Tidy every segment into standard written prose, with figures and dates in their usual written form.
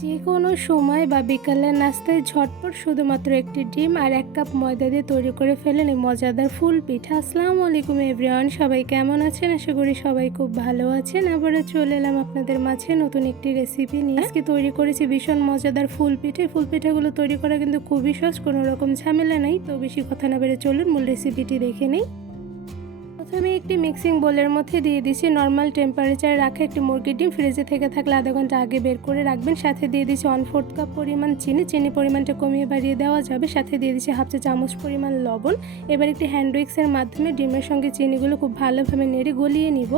যে কোনো সময় বা বিকালের নাস্তায় ঝটপট শুধুমাত্র একটি ডিম আর 1 কাপ ময়দা দিয়ে তৈরি করে ফেলেন এই মজাদার ফুল পিঠা। আসসালামু আলাইকুম এভরিওয়ান, সবাই কেমন আছেন? আশা করি সবাই খুব ভালো আছেন। আবারও চলে এলাম আপনাদের মাঝে নতুন একটি রেসিপি নিয়ে। আজকে তৈরি করেছি ভীষণ মজাদার ফুল পিঠে। ফুল পিঠাগুলো তৈরি করা কিন্তু খুবই সহজ, কোনো রকম ঝামেলা নেই। তো বেশি কথা না বেড়ে চলুন মূল রেসিপিটি দেখে নিই। প্রথমে একটি মিক্সিং বোলের মধ্যে দিয়ে দিচ্ছি নর্মাল টেম্পারেচারে রাখা একটি মুরগির ডিম। ফ্রিজে থেকে থাকলে আধা ঘন্টা আগে বের করে রাখবেন। সাথে দিয়ে দিচ্ছি 1/4 কাপ পরিমাণ চিনি পরিমাণটা কমিয়ে বাড়িয়ে দেওয়া যাবে। সাথে দিয়ে দিচ্ছি হাফ চা চামচ পরিমাণ লবণ। এবার একটি হ্যান্ড উইক্সের মাধ্যমে ডিমের সঙ্গে চিনিগুলো খুব ভালোভাবে নেড়ে গলিয়ে নিব।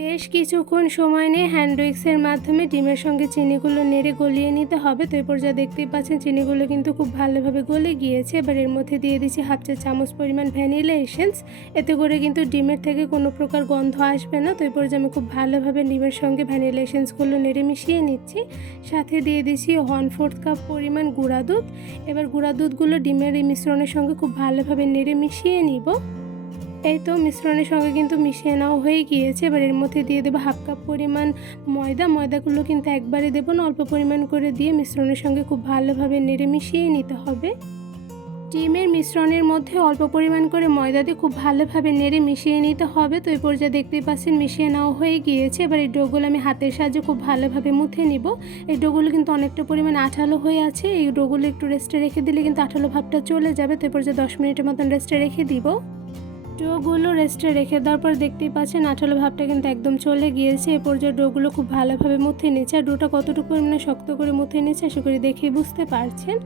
বেশ কিছুক্ষণ সময় নিয়ে হ্যান্ড উইক্সের মাধ্যমে ডিমের সঙ্গে চিনিগুলো নেড়ে গলিয়ে নিতে হবে। তো এই পর্যায়ে দেখতেই পাচ্ছেন চিনিগুলো কিন্তু খুব ভালোভাবে গলে গিয়েছে। এবার এর মধ্যে দিয়ে দিচ্ছি হাফ চা চামচ পরিমাণ ভ্যানিলা এসেন্স। এতে করে কিন্তু ডিমের থেকে কোনো প্রকার গন্ধ আসবে না। তো এই পর্যায়ে আমি খুব ভালোভাবে ডিমের সঙ্গে ভ্যানিলা এসেন্সগুলো নেড়ে মিশিয়ে নিচ্ছি। সাথে দিয়ে দিচ্ছি 1/4 কাপ পরিমাণ গুঁড়া দুধ। এবার গুঁড়া দুধগুলো ডিমের এই মিশ্রণের সঙ্গে খুব ভালোভাবে নেড়ে মিশিয়ে নিব। এই তো মিশ্রণের সঙ্গে কিন্তু মিশিয়ে নেওয়া হয়ে গিয়েছে। এবার এর মধ্যে দিয়ে দেবো হাফ কাপ পরিমাণ ময়দাগুলো কিন্তু একবারে দেবো না, অল্প পরিমাণ করে দিয়ে মিশ্রণের সঙ্গে খুব ভালোভাবে নেড়ে মিশিয়ে নিতে হবে। ডিমের মিশ্রণের মধ্যে অল্প পরিমাণ করে ময়দা দিয়ে খুব ভালোভাবে নেড়ে মিশিয়ে নিতে হবে। তো এই পর্যায়ে দেখতেই পাচ্ছেন মিশিয়ে নেওয়া হয়ে গিয়েছে। এবার এই ডোগুলো আমি হাতের সাহায্যে খুব ভালোভাবে মুথে নিব। এই ডোগুলো কিন্তু অনেকটা পরিমাণ আঠালো হয়ে আছে। এই ডোগুলো একটু রেস্টে রেখে দিলে কিন্তু আঠালো ভাবটা চলে যাবে। তো এই পর্যায়ে 10 মিনিটের মতন রেস্টে রেখে দিব। ডোগুলো রেস্টে রেখে দেওয়ার পর দেখতেই পাচ্ছেন আঠালো ভাবটা কিন্তু একদম চলে গিয়েছে। এ পর্যায়ে ডোগুলো খুব ভালোভাবে মুথে নিচ্ছে। আর ডোটা কতটুকু পরিমাণে শক্ত করে মুথে নিচ্ছে আশা করি দেখেই বুঝতে পারছেন।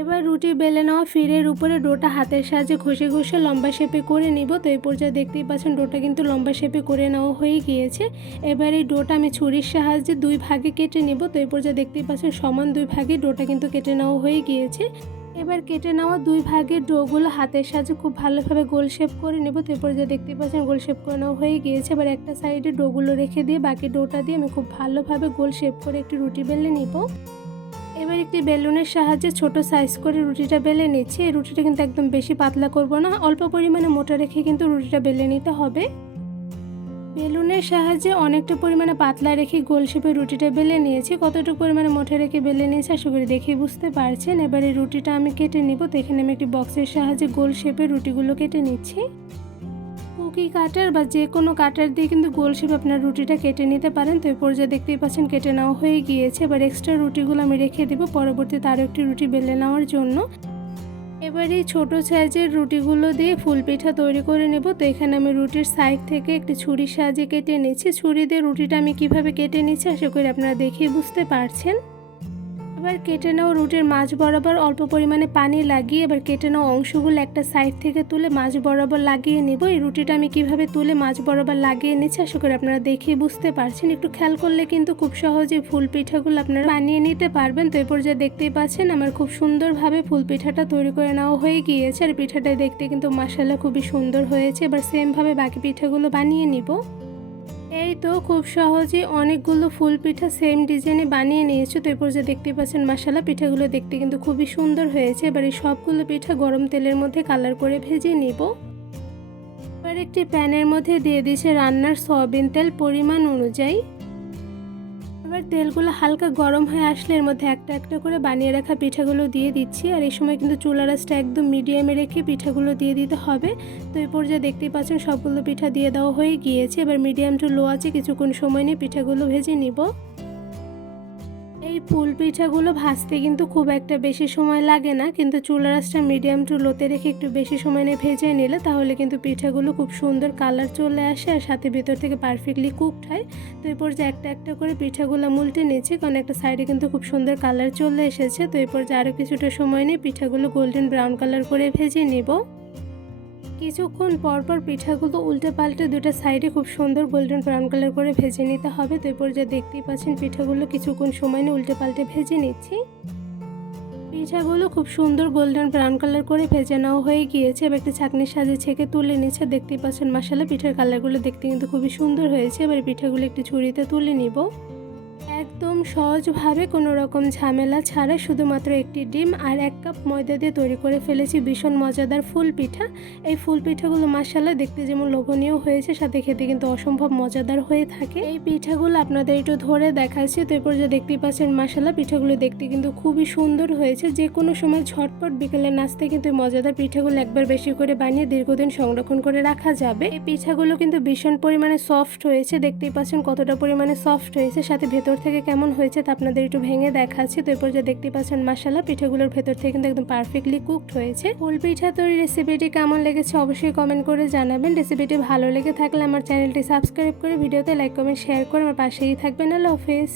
এবার রুটি বেলে নেওয়া ফিরের উপরে ডোটা হাতের সাহায্যে ঘষে ঘষে লম্বা শেপে করে নিব। তো এই পর্যায়ে দেখতেই পাচ্ছেন ডোটা কিন্তু লম্বা শেপে করে নেওয়া হয়ে গিয়েছে। এবার এই ডোটা আমি ছুরির সাহায্যে 2 ভাগে কেটে নিব। তো এই পর্যায়ে দেখতেই পাচ্ছেন সমান 2 ভাগে ডোটা কিন্তু কেটে নেওয়া হয়ে গিয়েছে। এবার কেটে নেওয়া 2 ভাগের ডোগুলো হাতের সাহায্যে খুব ভালোভাবে গোল শেপ করে নেব। তো এরপর যা দেখতে পাচ্ছেন গোল শেপ করে নেওয়া হয়ে গিয়েছে। এবার একটা সাইডে ডোগুলো রেখে দিয়ে বাকি ডোটা দিয়ে আমি খুব ভালোভাবে গোল শেপ করে একটি রুটি বেলে নিব। এবার একটি বেলুনের সাহায্যে ছোট সাইজ করে রুটিটা বেলে নিচ্ছি। এই রুটিটা কিন্তু একদম বেশি পাতলা করব না, অল্প পরিমাণে মোটা রেখে কিন্তু রুটিটা বেলে নিতে হবে। বেলুনের সাহায্যে অনেকটা পরিমাণে পাতলা রেখে গোল শেপে রুটিটা বেলে নিয়েছি। কতটুকু পরিমাণে মোটা রেখে বেলে নিয়েছি আশা করি দেখেই বুঝতে পারছেন। এবার এই রুটিটা আমি কেটে নিব। তো এখানে আমি একটি বক্সের সাহায্যে গোল শেপে রুটিগুলো কেটে নিচ্ছি। কুকি কাটার বা যে কোনো কাটার দিয়ে কিন্তু গোল শেপ আপনার রুটিটা কেটে নিতে পারেন। তো এই পর্যায়ে দেখতেই পাচ্ছেন কেটে নেওয়া হয়ে গিয়েছে। এবার এক্সট্রা রুটিগুলো আমি রেখে দেবো পরবর্তীতে আরও একটি রুটি বেলে নেওয়ার জন্য। এবার এই ছোটো সাইজের রুটিগুলো দিয়ে ফুল পিঠা তৈরি করে নেব। তো এখানে আমি রুটির সাইড থেকে একটি ছুরির সাহায্যে কেটে নিচ্ছি। ছুরি দিয়ে রুটিটা আমি কিভাবে কেটে নিচ্ছি আশা করি আপনারা দেখেই বুঝতে পারছেন। এবার কেটে নেওয়া রুটির মাঝ বরাবর অল্প পরিমাণে পানি লাগিয়ে এবার কেটে নেওয়া অংশগুলো একটা সাইড থেকে তুলে মাঝ বরাবর লাগিয়ে নিব। এই রুটিটা আমি কিভাবে তুলে মাঝ বরাবর লাগিয়ে নিচ্ছি আশা করি আপনারা দেখেই বুঝতে পারছেন। একটু খেয়াল করলে কিন্তু খুব সহজে ফুল পিঠাগুলো আপনারা বানিয়ে নিতে পারবেন। তো এই পর্যায়ে দেখতেই পাচ্ছেন আমার খুব সুন্দরভাবে ফুল পিঠাটা তৈরি করে নেওয়া হয়ে গিয়েছে। আর পিঠাটা দেখতে কিন্তু মাশাআল্লাহ খুবই সুন্দর হয়েছে। এবার সেমভাবে বাকি পিঠাগুলো বানিয়ে নিব। এই তো খুব সহজে অনেকগুলো ফুল পিঠা সেম ডিজাইনে বানিয়ে নিয়েছো। তো এরপর যে দেখতে পাচ্ছেন মাশাআল্লাহ পিঠাগুলো দেখতে কিন্তু খুবই সুন্দর হয়েছে। এবার এই সবগুলো পিঠা গরম তেলের মধ্যে কালার করে ভেজে নিব। এবার একটি প্যানের মধ্যে দিয়ে দিয়েছে রান্নার সয়াবিন তেল পরিমাণ অনুযায়ী। এবার তেলগুলো হালকা গরম হয়ে আসলে এর মধ্যে একটা একটা করে বানিয়ে রাখা পিঠাগুলো দিয়ে দিচ্ছি। আর এই সময় কিন্তু চুলার আঁচটা একদম মিডিয়ামে রেখে পিঠাগুলো দিয়ে দিতে হবে। তো এই পর্যায়ে দেখতেই পাচ্ছেন সবগুলো পিঠা দিয়ে দেওয়া হয়ে গিয়েছে। এবার মিডিয়াম টু লো আছে কিছুক্ষণ সময় নিয়ে পিঠাগুলো ভেজে নিব। এই ফুল পিঠাগুলো ভাজতে কিন্তু খুব একটা বেশি সময় লাগে না, কিন্তু চুলার আঁচটা মিডিয়াম টু লোতে রেখে একটু বেশি সময় নিয়ে ভেজে নিলে তাহলে কিন্তু পিঠাগুলো খুব সুন্দর কালার চলে আসে আর সাথে ভিতর থেকে পারফেক্টলি কুকড হয়। তো এরপর যে একটা একটা করে পিঠাগুলো উল্টে নিচ্ছি, কারণ একটা সাইডে কিন্তু খুব সুন্দর কালার চলে এসেছে। তো এরপর যে আরও কিছুটা সময় নিয়ে পিঠাগুলো গোল্ডেন ব্রাউন কালার করে ভেজে নিব। কিছুক্ষণ পরপর পিঠাগুলো উল্টে পাল্টে দুটো সাইডে খুব সুন্দর গোল্ডেন ব্রাউন কালার করে ভেজে নিতে হবে। তো এরপর যা দেখতেই পাচ্ছেন পিঠাগুলো কিছুক্ষণ সময় নিয়ে উল্টে পাল্টে ভেজে নিচ্ছি। পিঠাগুলো খুব সুন্দর গোল্ডেন ব্রাউন কালার করে ভেজে নেওয়া হয়ে গিয়েছে। এবার একটি ছাঁকনির সাহায্যে ছেঁকে তুলে নিচ্ছে। দেখতেই পাচ্ছেন মাশাআল্লাহ পিঠার কালারগুলো দেখতে কিন্তু খুবই সুন্দর হয়েছে। এবার পিঠাগুলো একটি ছুরিতে তুলে নিব। একদম একদম সহজভাবে কোনো রকম ঝামেলা ছাড়া শুধুমাত্র একটি ডিম আর 1 কাপ ময়দা দিয়ে তৈরি করে ফেলেছি ভীষণ মজাদার ফুল পিঠা। এই ফুল পিঠাগুলো মাশাআল্লাহ দেখতে যেমন লোভনীয় হয়েছে, সাথে খেতে কিন্তু অসম্ভব মজাদার হয়ে থাকে। এই পিঠাগুলো আপনাদের একটু ধরে দেখাচ্ছি। তো এরপর যে দেখতেই পাচ্ছেন মাশাআল্লাহ পিঠাগুলো দেখতে কিন্তু খুবই সুন্দর হয়েছে। যে কোনো সময় ঝটপট বিকেলে নাস্তায় কিন্তু এই মজাদার পিঠাগুলো একবার বেশি করে বানিয়ে দীর্ঘদিন সংরক্ষণ করে রাখা যাবে। এই পিঠাগুলো কিন্তু ভীষণ পরিমাণে সফট হয়েছে, দেখতেই পাচ্ছেন কতটা পরিমাণে সফট হয়েছে, সাথে ভেতর থেকে কেমন হয়েছে তা আপনাদের একটু ভেঙে দেখাচ্ছি। তো এরপর যে দেখতেই পাচ্ছেন মাশাআল্লাহ পিঠাগুলোর ভেতর থেকে কিন্তু একদম পারফেক্টলি কুকড হয়েছে। ফুল পিঠা তৈরির রেসিপিটি কেমন লেগেছে অবশ্যই কমেন্ট করে জানাবেন। রেসিপিটি ভালো লেগে থাকলে আমার চ্যানেলটি সাবস্ক্রাইব করে ভিডিওতে লাইক কমেন্ট শেয়ার করে আমার পাশেই থাকবেন। আল্লাহ হাফেজ।